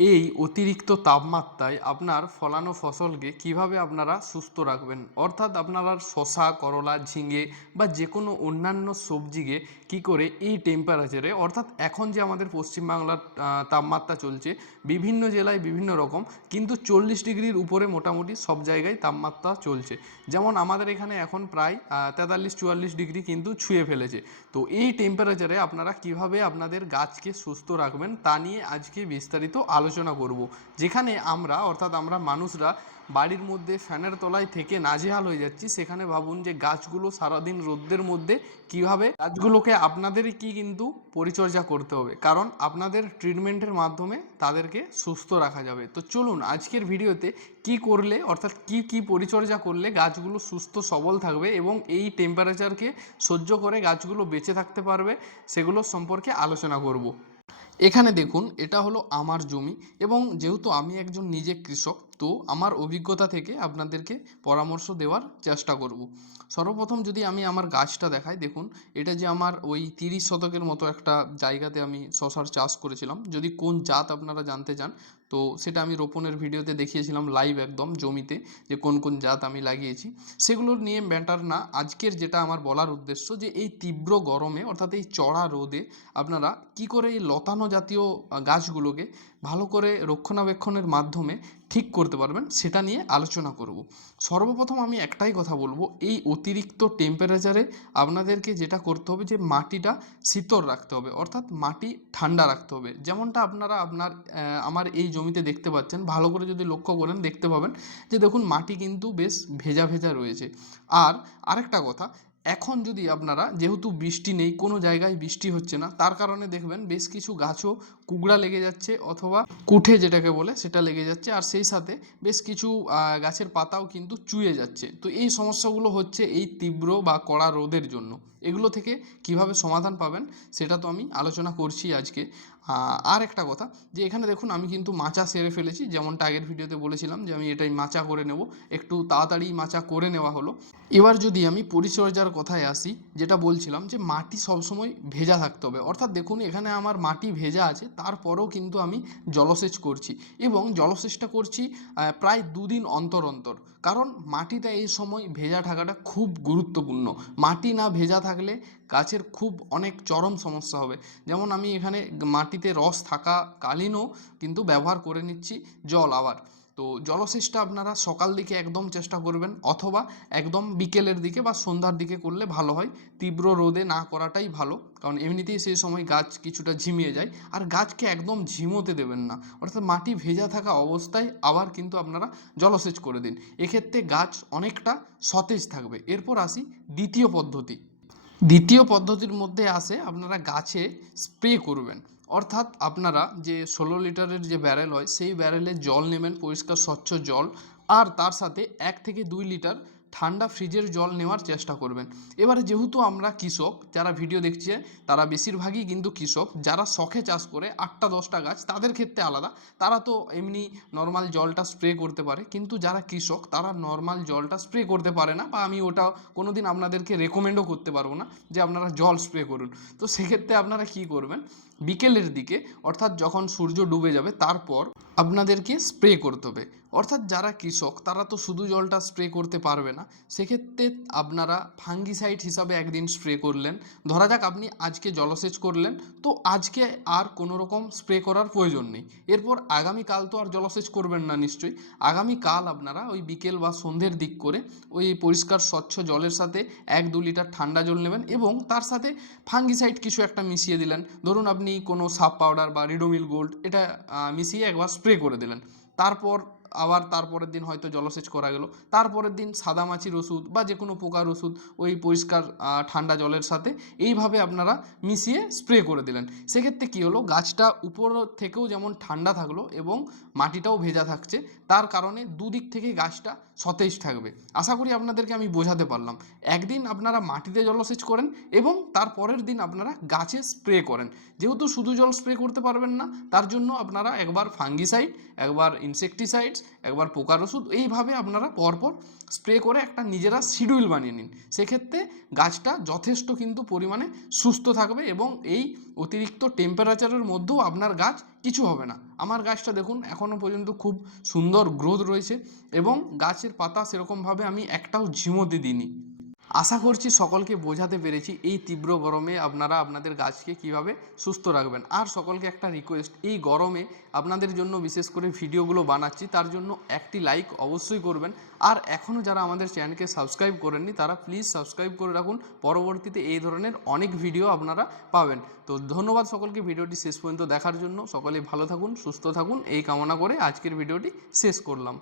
এই অতিরিক্ত তাপমাত্রায় আপনার ফলানো ফসলকে কীভাবে আপনারা সুস্থ রাখবেন? অর্থাৎ আপনারা শশা করলা, ঝিঙে বা যে কোনো অন্যান্য সবজিকে কি করে এই টেম্পারেচারে অর্থাৎ এখন যে আমাদের পশ্চিমবাংলার তাপমাত্রা চলছে, বিভিন্ন জেলায় বিভিন্ন রকম, কিন্তু চল্লিশ ডিগ্রির উপরে মোটামুটি সব জায়গায় তাপমাত্রা চলছে। যেমন আমাদের এখানে এখন প্রায় তেতাল্লিশ, চুয়াল্লিশ ডিগ্রি কিন্তু ছুঁয়ে ফেলেছে। তো এই টেম্পারেচারে আপনারা কীভাবে আপনাদের গাছকে সুস্থ রাখবেন তা নিয়ে আজকে বিস্তারিত আলোচনা করব। যেখানে আমরা, অর্থাৎ আমরা মানুষরা বাড়ির মধ্যে ফ্যানের তলায় থেকে নাজেহাল হয়ে যাচ্ছি, সেখানে ভাবুন যে গাছগুলো সারাদিন রোদ্রের মধ্যে কীভাবে, গাছগুলোকে আপনাদেরই কি কিন্তু পরিচর্যা করতে হবে। কারণ আপনাদের ট্রিটমেন্টের মাধ্যমে তাদেরকে সুস্থ রাখা যাবে। তো চলুন আজকের ভিডিওতে কি করলে, অর্থাৎ কি কি পরিচর্যা করলে গাছগুলো সুস্থ, সবল থাকবে এবং এই টেম্পারেচারকে সহ্য করে গাছগুলো বেঁচে থাকতে পারবে, সেগুলো সম্পর্কে আলোচনা করব। এখানে দেখুন এটা হলো আমার জমি এবং যেহেতু আমি একজন নিজে কৃষক তো আমার অভিজ্ঞতা থেকে আপনাদেরকে পরামর্শ দেওয়ার চেষ্টা করব। সর্বপ্রথম যদি আমি আমার গাছটা দেখাই, দেখুন, এটা যে আমার ওই তিরিশ শতকের মতো একটা জায়গাতে আমি শশার চাষ করেছিলাম। যদি কোন জাত আপনারা জানতে চান, তো সেটা আমি রোপণের ভিডিওতে দেখিয়েছিলাম লাইভ একদম জমিতে যে কোন কোন জাত আমি লাগিয়েছি। সেগুলোর নিয়ে ম্যাটার না। আজকের যেটা আমার বলার উদ্দেশ্য যে এই তীব্র গরমে, অর্থাৎ এই চড়া রোদে আপনারা কি করে এই লতানো জাতীয় গাছগুলোকে ভালো করে রক্ষণাবেক্ষণের মাধ্যমে ঠিক করতে পারবেন, সেটা নিয়ে আলোচনা করব। সর্বপ্রথম আমি একটাই কথা বলব, এই অতিরিক্ত টেম্পারেচারে আপনাদেরকে যেটা করতে হবে যে মাটিটা শীতল রাখতে হবে, অর্থাৎ মাটি ঠান্ডা রাখতে হবে। যেমনটা আপনারা আপনার আমার এই জমিতে দেখতে পাচ্ছেন, ভালো করে যদি লক্ষ্য করেন দেখতে পাবেন যে দেখুন মাটি কিন্তু বেশ ভেজা ভেজা রয়েছে। আর আরেকটা কথা এখন যদি আপনারা, যেহেতু বৃষ্টি নেই, কোনো জায়গায় বৃষ্টি হচ্ছে না, তার কারণে দেখবেন বেশ কিছু গাছও কুগড়া লেগে যাচ্ছে অথবা কুঠে যেটাকে বলে সেটা লেগে যাচ্ছে। আর সেই সাথে বেশ কিছু গাছের পাতাও কিন্তু চুয়ে যাচ্ছে। তো এই সমস্যাগুলো হচ্ছে এই তীব্র বা কড়া রোদের জন্য। এগুলো থেকে কীভাবে সমাধান পাবেন সেটা তো আমি আলোচনা করছি আজকে। আর একটা কথা, যে এখানে দেখুন আমি কিন্তু মাচা সেরে ফেলেছি, যেমনটা আগের ভিডিওতে বলেছিলাম যে আমি এটাই মাচা করে নেব, একটু তাড়াতাড়ি মাচা করে নেওয়া হলো। এবার যদি আমি পরিচর্যার কথায় আসি, যেটা বলছিলাম যে মাটি সবসময় ভেজা থাকতে হবে। অর্থাৎ দেখুন, এখানে আমার মাটি ভেজা আছে, তারপরেও কিন্তু আমি জলসেচ করছি এবং জলসেচটা করছি প্রায় দুদিন অন্তর অন্তর। কারণ মাটিটা এই সময় ভেজা থাকাটা খুব গুরুত্বপূর্ণ। মাটি না ভেজা থাকলে গাছের খুব অনেক চরম সমস্যা হবে। যেমন আমি এখানে মাটিতে রস থাকাকালীনও কিন্তু ব্যবহার করে নিচ্ছি জল আবার। তো জলসেচটা আপনারা সকাল দিকে একদম চেষ্টা করবেন অথবা একদম বিকেলের দিকে বা সন্ধ্যার দিকে করলে ভালো হয়। তীব্র রোদে না করাটাই ভালো, কারণ এমনিতেই সেই সময় গাছ কিছুটা ঝিমিয়ে যায়। আর গাছকে একদম ঝিমোতে দেবেন না, অর্থাৎ মাটি ভেজা থাকা অবস্থায় আবার কিন্তু আপনারা জলসেচ করে দিন। এক্ষেত্রে গাছ অনেকটা সতেজ থাকবে। এরপর আসি দ্বিতীয় পদ্ধতি। দ্বিতীয় পদ্ধতির মধ্যে আসে আপনারা গাছে স্প্রে করবেন। অর্থাৎ আপনারা যে ষোলো লিটারের যে ব্যারেল হয়, সেই ব্যারেলে জল নেবেন, পরিষ্কার, স্বচ্ছ জল। আর তার সাথে এক থেকে দুই লিটার ঠান্ডা ফ্রিজের জল নেওয়ার চেষ্টা করবেন। এবারে যেহেতু আমরা কৃষক, যারা ভিডিও দেখছে, তারা বেশিরভাগই কিন্তু কৃষক, যারা শখে চাষ করে আটটা, দশটা গাছ, তাদের ক্ষেত্রে আলাদা। তারা তো এমনি নর্মাল জলটা স্প্রে করতে পারে, কিন্তু যারা কৃষক, তারা নর্মাল জলটা স্প্রে করতে পারে না বা আমি ওটা কোনো দিন আপনাদেরকে রেকমেন্ডও করতে পারব না যে আপনারা জল স্প্রে করুন। তো সেক্ষেত্রে আপনারা কি করবেন? বিকেলের দিকে, অর্থাৎ যখন সূর্য ডুবে যাবে, তারপর আপনাদেরকে স্প্রে করতে হবে। অর্থাৎ যারা কৃষক, তারা তো শুধু জলটা স্প্রে করতে পারবে না। সেক্ষেত্রে আপনারা ফাঙ্গিসাইড হিসাবে একদিন স্প্রে করলেন। ধরা যাক আপনি আজকে জলসেচ করলেন, তো আজকে আর কোনো রকম স্প্রে করার প্রয়োজন নেই। এরপর আগামীকাল তো আর জলসেচ করবেন না নিশ্চয়ই। আগামীকাল আপনারা ওই বিকেল বা সন্ধ্যের দিক করে ওই পরিষ্কার, স্বচ্ছ জলের সাথে এক দু লিটার ঠান্ডা জল নেবেন এবং তার সাথে ফাঙ্গিসাইড কিছু একটা মিশিয়ে দিলেন। ধরুন আপনি কোনো সাব পাউডার বা রিডোমিল গোল্ড এটা মিশিয়ে একবার স্প্রে করে দিলেন। তারপর আবার তারপরের দিন হয়তো জলসেচ করা গেল। তারপরের দিন সাদামাছির ওষুধ বা যে কোনো পোকার ওষুধ ওই পরিষ্কার ঠান্ডা জলের সাথে এইভাবে আপনারা মিশিয়ে স্প্রে করে দিলেন। সেক্ষেত্রে কী হলো, গাছটা উপর থেকেও যেমন ঠান্ডা থাকল এবং মাটিটাও ভেজা থাকছে, তার কারণে দুদিক থেকে গাছটা সতেজ থাকবে। আশা করি আপনাদেরকে আমি বোঝাতে পারলাম। একদিন আপনারা মাটিতে জলসেচ করেন এবং তার পরের দিন আপনারা গাছে স্প্রে করেন। যেহেতু শুধু জল স্প্রে করতে পারবেন না, তার জন্য আপনারা একবার ফাঙ্গিসাইড, একবার ইনসেকটিসাইডস একবার পোকার ওষুধ, এইভাবে আপনারা পরপর স্প্রে করে একটা নিজেরা শিডিউল বানিয়ে নিন। সেক্ষেত্রে গাছটা যথেষ্ট কিন্তু পরিমাণে সুস্থ থাকবে এবং এই অতিরিক্ত টেম্পারেচারের মধ্যেও আপনার গাছ কিছু হবে না। আমার গাছটা দেখুন এখনও পর্যন্ত খুব সুন্দর গ্রোথ রয়েছে এবং গাছের পাতা সেরকমভাবে আমি একটাও ঝিমোতে দিইনি। আশা করছি সকলকে বোঝাতে পেরেছি এই তীব্র গরমে আপনারা আপনাদের গাছকে কীভাবে সুস্থ রাখবেন। আর সকলকে একটা রিকোয়েস্ট এই গরমে আপনাদের জন্য বিশেষ করে ভিডিওগুলো বানাচ্ছি, তার জন্য একটি লাইক অবশ্যই করবেন। আর এখনও যারা আমাদের চ্যানেলকে সাবস্ক্রাইব করেননি, তারা প্লিজ সাবস্ক্রাইব করে রাখুন। পরবর্তীতে এই ধরনের অনেক ভিডিও আপনারা পাবেন। তো ধন্যবাদ সকলকে, ভিডিওটি শেষ পর্যন্ত দেখার জন্য। সকলে ভালো থাকুন, সুস্থ থাকুন। এই কামনা করে আজকের ভিডিওটি শেষ করলাম।